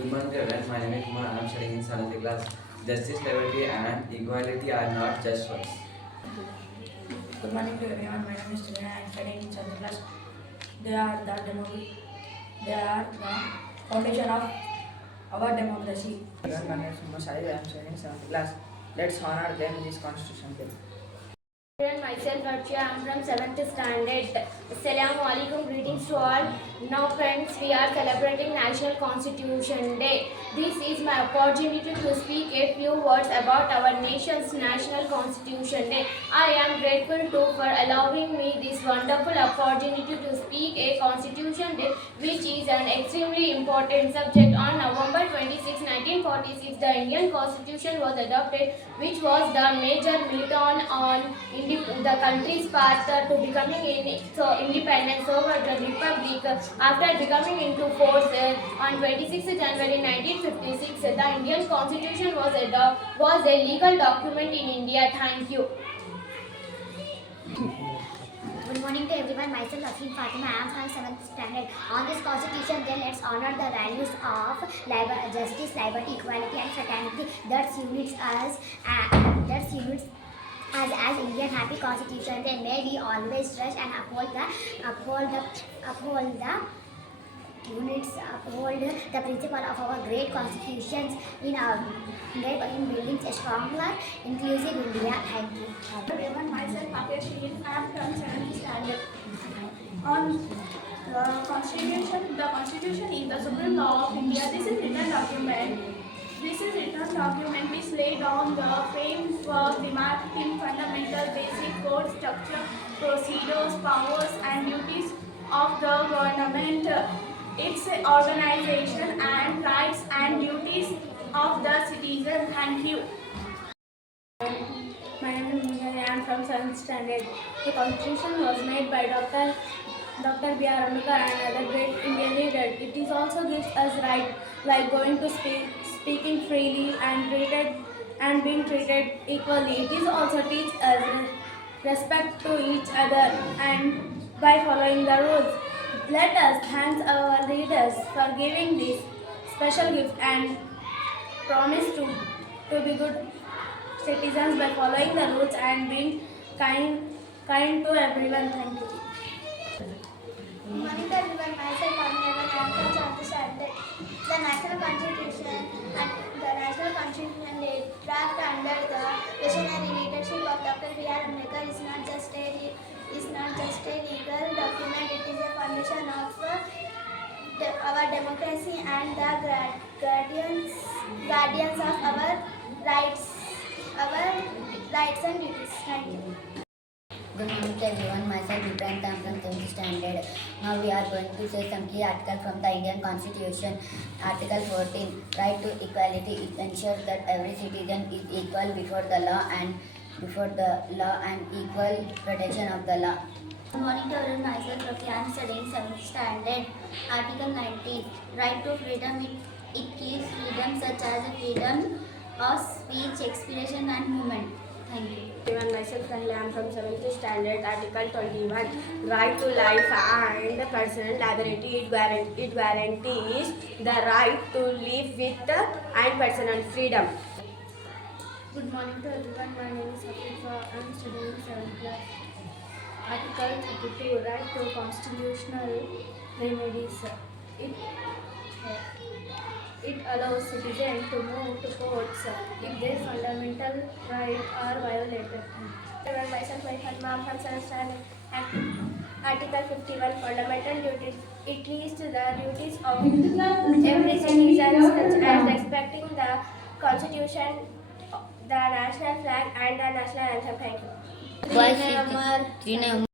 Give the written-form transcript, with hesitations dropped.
Good morning everyone, my name is Kumar and I am studying in 7th class. Justice, liberty and equality are not just words. Good morning to everyone. My name is Sridhar. I am studying in 7th class. They are the foundation of our democracy. My name is Muhammad Sahib. I am studying 7th class. Let's honor them in this constitution bill. Myself Archia, I am from 7th standard. Assalamu alaikum, greetings to all. Now friends, we are celebrating National Constitution Day. This is my opportunity to speak a few words about our nation's National Constitution Day. I am grateful to for allowing me this wonderful opportunity to speak a Constitution Day, which is an extremely important subject. On November 26, 1946, the Indian Constitution was adopted, which was the major milestone on the country's path to becoming independence over the republic. After becoming into force on 26 January 1956, the Indian Constitution was a legal document in India. Thank you. Good morning to everyone. Myself Aslim Fatima. I am from 7th standard. On this constitution, then let's honor the values of justice, liberty, equality, and fraternity that units us as Indian happy constitution. Then may we always trust and uphold the principle of our great constitutions in building a stronger, inclusive India. Thank you. Everyone, myself Papiya Shrin, I am from 7th standard. On the Constitution is the supreme law of India. This is written document. Which lay down the framework, remarking fundamental basic code structure, procedures, powers, and duties of the government, its organization, and rights and duties of the citizen. Thank you. My name is Mujani. I am from 7th standard. The Constitution was made by Dr. B.R. Ambedkar and other great Indian leaders. It also gives us right like going to speaking freely and being treated equally. It is also teach us respect to each other and by following the rules. Let us thank our leaders for giving this special gift and promise to be good citizens by following the rules and being kind to everyone. Thank you. Good morning to everyone. Myself Amina. I am from 7th standard. The National Constitution draft under the visionary leadership of Dr. B.R. Ambedkar is not just a legal document. It is a foundation of our democracy and the guardians of our rights and duties. Thank you. Good morning to everyone. Myself Vibrant. I am from 7th standard. Now we are going to say some key articles from the Indian Constitution. Article 14. Right to equality. It ensures that every citizen is equal before the law and equal protection of the law. Good morning to everyone. Myself Rafi. I am studying 7th standard. Article 19. Right to freedom. It gives freedom such as freedom of speech, expression, and movement. Thank you. Everyone, myself Rahila. I am from 7th standard. Article 21. Right to life and personal liberty. It guarantees the right to live with and personal freedom. Good morning to everyone. My name is Hafifa. I am studying 7th class. Article 32. Right to constitutional remedies. It allows citizens to move to courts if their fundamental rights are violated. Myself, my Fatma, from 7th standard. Article 51. Fundamental duties. It lists the duties of every citizen, such as respecting the Constitution, the national flag, and the national anthem. Thank you.